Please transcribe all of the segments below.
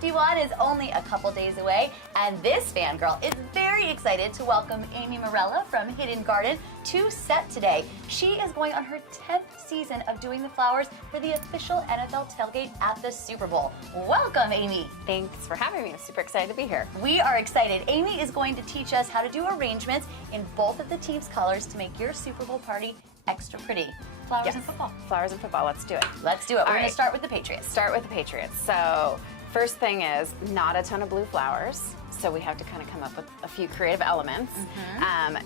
51 is only a couple days away, and this fangirl is very excited to welcome Amy Morella from Hidden Garden to set today. She is going on her 10th season of doing the flowers for the official NFL tailgate at the Super Bowl. Welcome, Amy. Thanks for having me. I'm super excited to be here. We are excited. Amy is going to teach us how to do arrangements in both of the team's colors to make your Super Bowl party extra pretty. Flowers and football. Flowers and football. Let's do it. Let's do it. We're going to start with the Patriots. Start with the Patriots. So first thing is not a ton of blue flowers. So we have to kind of come up with a few creative elements.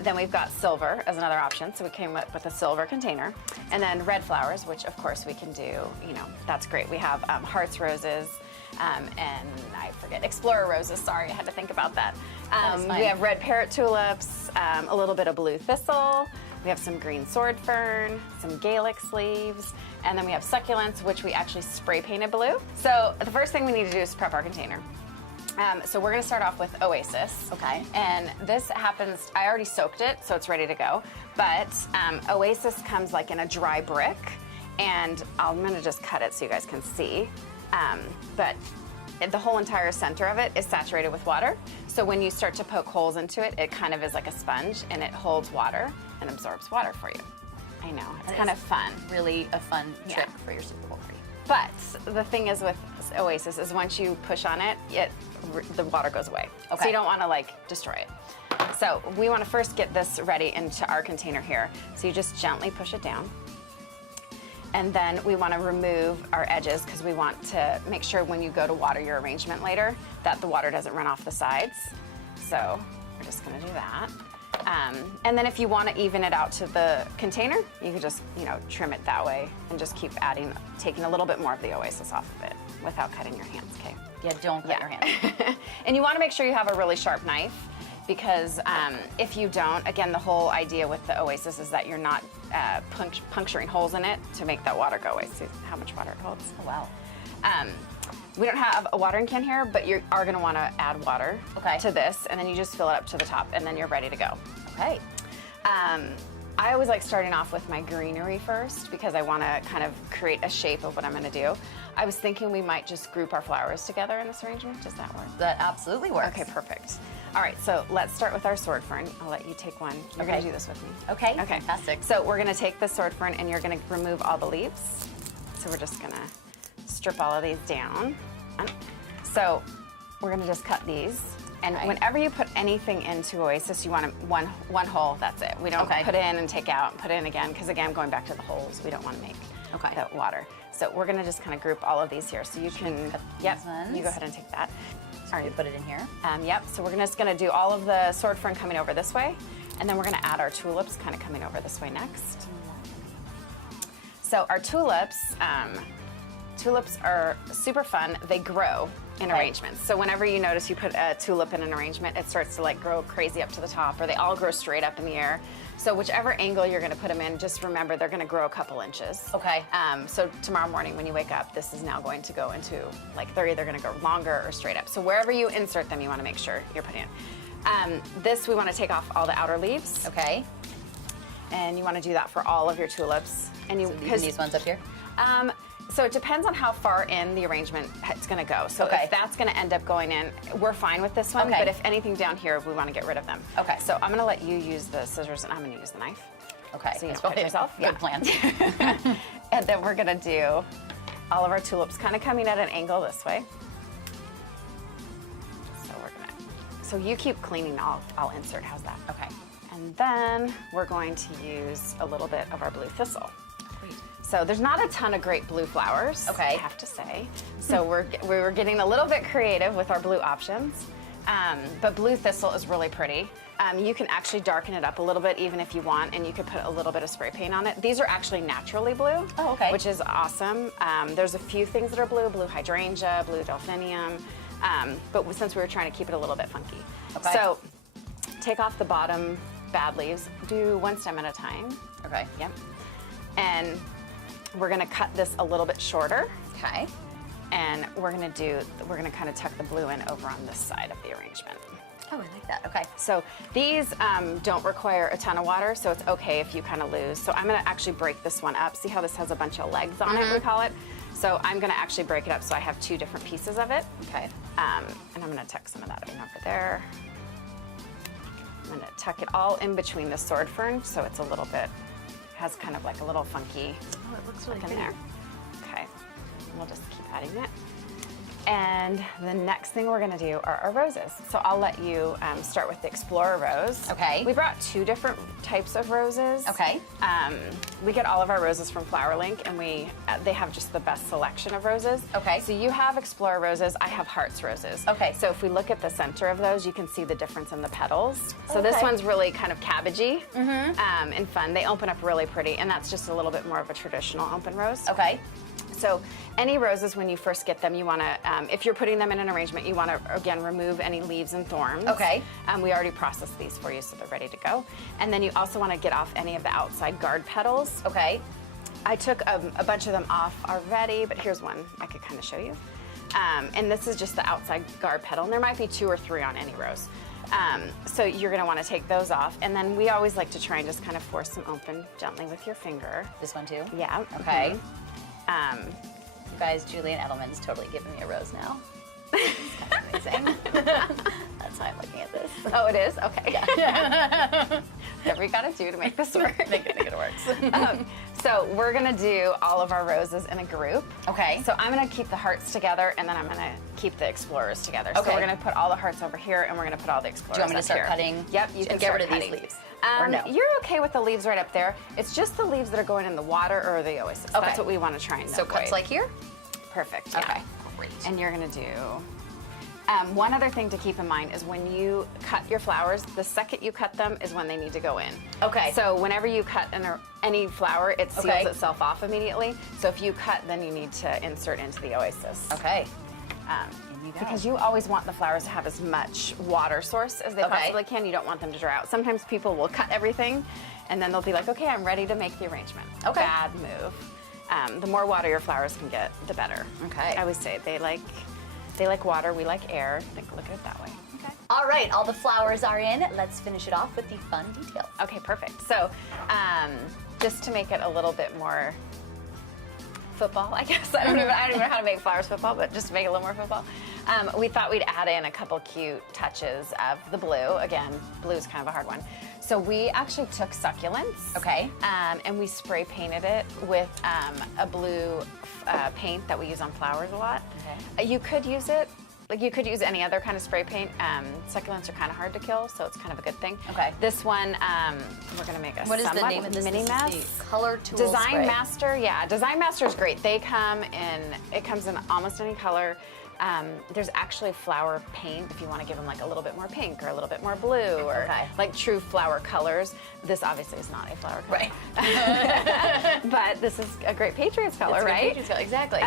Then we've got silver as another option. So we came up with a silver container. And then red flowers, which of course we can do, you know, that's great. We have hearts roses, and I forget, explorer roses. Sorry, I had to think about that. We have red parrot tulips, a little bit of blue thistle. We have some green sword fern, some Gaelic leaves, and then we have succulents, which we actually spray painted blue. So the first thing we need to do is prep our container. So we're gonna start off with Oasis. Okay. And this happens, I already soaked it, so it's ready to go. But Oasis comes like in a dry brick, and I'm gonna just cut it so you guys can see. But the whole entire center of it is saturated with water. So when you start to poke holes into it, it kind of is like a sponge, and it holds water and absorbs water for you. I know, it's kind of fun. Really a fun trick for your Super Bowl party. But the thing is with Oasis is once you push on it, the water goes away. Okay. So you don't want to like destroy it. So we want to first get this ready into our container here. So you just gently push it down. And then we want to remove our edges because we want to make sure when you go to water your arrangement later that the water doesn't run off the sides. So we're just going to do that. And then if you want to even it out to the container, you can just, you know, trim it that way and just keep taking a little bit more of the Oasis off of it without cutting your hands, okay? Yeah, don't cut your hands. And you want to make sure you have a really sharp knife because if you don't, again, the whole idea with the Oasis is that you're not puncturing holes in it to make that water go away. See how much water it holds? Oh, wow. We don't have a watering can here, but you are going to want to add water to this, and then you just fill it up to the top, and then you're ready to go. Okay. I always like starting off with my greenery first because I want to kind of create a shape of what I'm going to do. I was thinking we might just group our flowers together in this arrangement. Does that work? That absolutely works. Okay, perfect. All right, so let's start with our sword fern. I'll let you take one. You're going to do this with me. Okay, okay, fantastic. So we're going to take the sword fern and you're going to remove all the leaves. So we're just going to strip all of these down. So we're going to just cut these. And whenever you put anything into Oasis, you want one hole, that's it. We don't put in and take out and put in again, because again, going back to the holes, we don't want to make the water. So we're gonna just kind of group all of these here. So you can, you go ahead and take that. All right, put it in here. Yep, so we're just gonna do all of the sword fern coming over this way, and then we're gonna add our tulips kind of coming over this way next. So our tulips are super fun. They grow in arrangements. So whenever you notice you put a tulip in an arrangement, it starts to like grow crazy up to the top, or they all grow straight up in the air. So whichever angle you're gonna put them in, just remember they're gonna grow a couple inches. Okay. So tomorrow morning when you wake up, this is now going to go into, like they're either gonna go longer or straight up. So wherever you insert them, you wanna make sure you're putting in. This, we wanna take off all the outer leaves. Okay. And you wanna do that for all of your tulips. And you, so these ones up here? So it depends on how far in the arrangement it's gonna go. So if that's gonna end up going in, we're fine with this one, but if anything down here, we wanna get rid of them. Okay. So I'm gonna let you use the scissors and I'm gonna use the knife. Okay. So you cut it yourself. Good plan. And then we're gonna do all of our tulips kind of coming at an angle this way. So you keep cleaning, I'll insert, how's that? Okay. And then we're going to use a little bit of our blue thistle. Great. So there's not a ton of great blue flowers, I have to say. So we were getting a little bit creative with our blue options, but blue thistle is really pretty. You can actually darken it up a little bit even if you want, and you could put a little bit of spray paint on it. These are actually naturally blue, which is awesome. There's a few things that are blue, blue hydrangea, blue delphinium, but since we were trying to keep it a little bit funky. So take off the bottom bad leaves, do one stem at a time. Okay. Yep. And we're gonna cut this a little bit shorter. Okay. And we're gonna kind of tuck the blue in over on this side of the arrangement. Oh, I like that. Okay. So these don't require a ton of water, so it's okay if you kind of lose. So I'm gonna actually break this one up. See how this has a bunch of legs on it, we call it? So I'm gonna actually break it up so I have 2 different pieces of it. Okay. And I'm gonna tuck some of that in over there. I'm gonna tuck it all in between the sword fern so it's a little bit, has kind of like a little funky Oh, it looks really look pretty. in there. Okay, we'll just keep adding it. And the next thing we're gonna do are our roses. So I'll let you start with the Explorer rose. Okay. We brought 2 different types of roses. Okay. We get all of our roses from Flower Link, and they have just the best selection of roses. Okay. So you have Explorer roses, I have Hearts roses. Okay. So if we look at the center of those, you can see the difference in the petals. So this Okay. one's really kind of cabbagey and fun. They open up really pretty, and that's just a little bit more of a traditional open rose. Okay. So any roses, when you first get them, you want to, if you're putting them in an arrangement, you want to, again, remove any leaves and thorns. Okay. We already processed these for you, so they're ready to go. And then you also want to get off any of the outside guard petals. Okay. I took a bunch of them off already, but here's one I could kind of show you. And this is just the outside guard petal, and there might be 2 or 3 on any rose. So you're going to want to take those off, and then we always like to try and just kind of force them open gently with your finger. This one too? Yeah. Okay. mhm. You guys, Julian Edelman's totally giving me a rose now. It's kind of amazing. That's how I'm looking at this. Oh, it is? Okay. Yeah. Whatever you got to do to make this work. Make it works. So we're going to do all of our roses in a group. Okay. So I'm going to keep the hearts together, and then I'm going to keep the explorers together. Okay. So we're going to put all the hearts over here, and we're going to put all the explorers Do you want me to up start here. cutting? Yep, you can get start rid of cutting. these leaves. Or no? You're okay with the leaves right up there. It's just the leaves that are going in the water or the oasis. Okay. That's what we want to try and So avoid. cuts like here? Perfect. Yeah. Okay. Great. And you're gonna do, one other thing to keep in mind is when you cut your flowers, the second you cut them is when they need to go in. Okay. So whenever you cut any flower, it seals Okay. itself off immediately. So if you cut, then you need to insert into the oasis. Okay. Um, you go. because you always want the flowers to have as much water source as they Okay. possibly can. You don't want them to dry out. Sometimes people will cut everything and then they'll be like, okay, I'm ready to make the arrangement. Okay. Bad move. The more water your flowers can get, the better. Okay. I always say they like water, we like air. Look at it that way. Okay. All right, all the flowers are in. Let's finish it off with the fun details. Okay, perfect. So, just to make it a little bit more football, I guess. I don't even know how to make flowers football, but just to make it a little more football. We thought we'd add in a couple cute touches of the blue. Again, blue is kind of a hard one. So we actually took succulents. Okay. And we spray painted it with a blue paint that we use on flowers a lot. Okay. You could use it, like you could use any other kind of spray paint. Succulents are kind of hard to kill, so it's kind of a good thing. Okay. This one, we're gonna make a What is the somewhat name of this? mini This mess. is the Color Tool Design spray. Master, yeah. Design Master is great. They come in, it comes in almost any color. There's actually flower paint if you want to give them like a little bit more pink or a little bit more blue or Okay. like true flower colors. This obviously is not a flower color. Right. But this is a great Patriots color, It's a good right? Patriots color, exactly.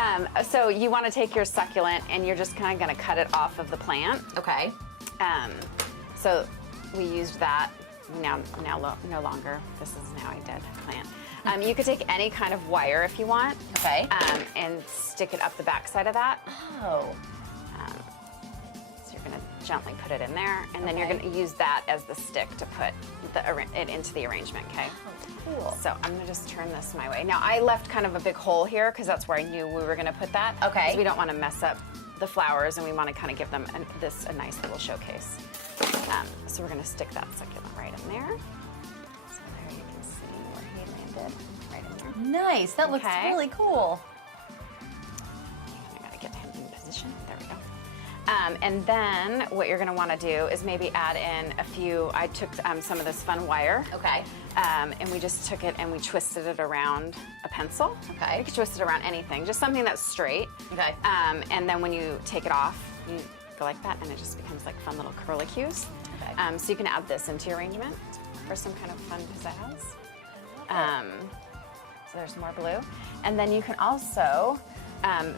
So you want to take your succulent and you're just kind of going to cut it off of the plant. Okay. So we used that. Now no longer. This is now a dead plant. You could take any kind of wire if you want. Okay. And stick it up the back side of that. Oh. So you're going to gently put it in there, and then you're Okay. going to use that as the stick to put it into the arrangement, okay? Oh, cool. So I'm going to just turn this my way. Now I left kind of a big hole here because that's where I knew we were going to put that. Okay. Because we don't want to mess up the flowers, and we want to kind of give them a nice little showcase. So we're going to stick that succulent right in there. So there you can see where he landed, right in there. Nice. That looks Okay. really cool. I gotta get him in position. There we go. And then what you're gonna wanna do is maybe add in a few, I took some of this fun wire. Okay. And we just took it and we twisted it around a pencil. Okay. You can twist it around anything, just something that's straight. Okay. And then when you take it off, you go like that and it just becomes like fun little curlicues. Okay. So you can add this into your arrangement for some kind of fun pizzazz. So there's more blue. And then you can also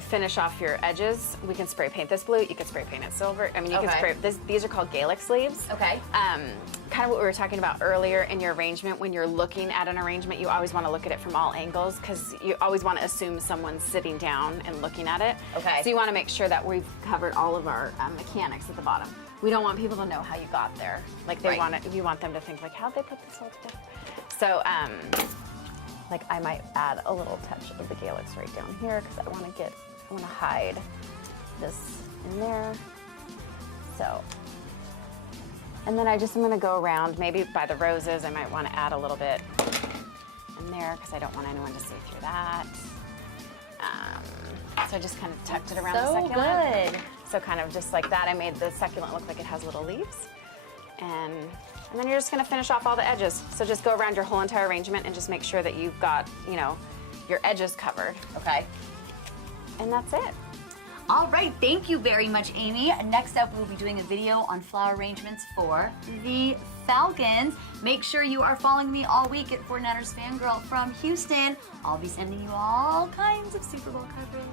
finish off your edges. We can spray paint this blue. You can spray paint it silver. I mean, you can Okay. spray, these are called Gaelic sleeves. Okay. Kind of what we were talking about earlier in your arrangement. When you're looking at an arrangement, you always want to look at it from all angles because you always want to assume someone's sitting down and looking at it. Okay. So you want to make sure that we've covered all of our mechanics at the bottom. We don't want people to know how you got there. Like they Right. want it, we want them to think like, how'd they put this all together? So like I might add a little touch of the Galix right down here because I want to hide this in there. So, and then I'm going to go around, maybe by the roses, I might want to add a little bit in there because I don't want anyone to see through that. So I just kind of tucked it around the succulent. So good. So kind of just like that, I made the succulent look like it has little leaves. And then you're just going to finish off all the edges. So just go around your whole entire arrangement and just make sure that you've got, you know, your edges covered. Okay. And that's it. All right, thank you very much, Amy. Next up, we'll be doing a video on flower arrangements for the Falcons. Make sure you are following me all week at 49ers Fangirl from Houston. I'll be sending you all kinds of Super Bowl coverage.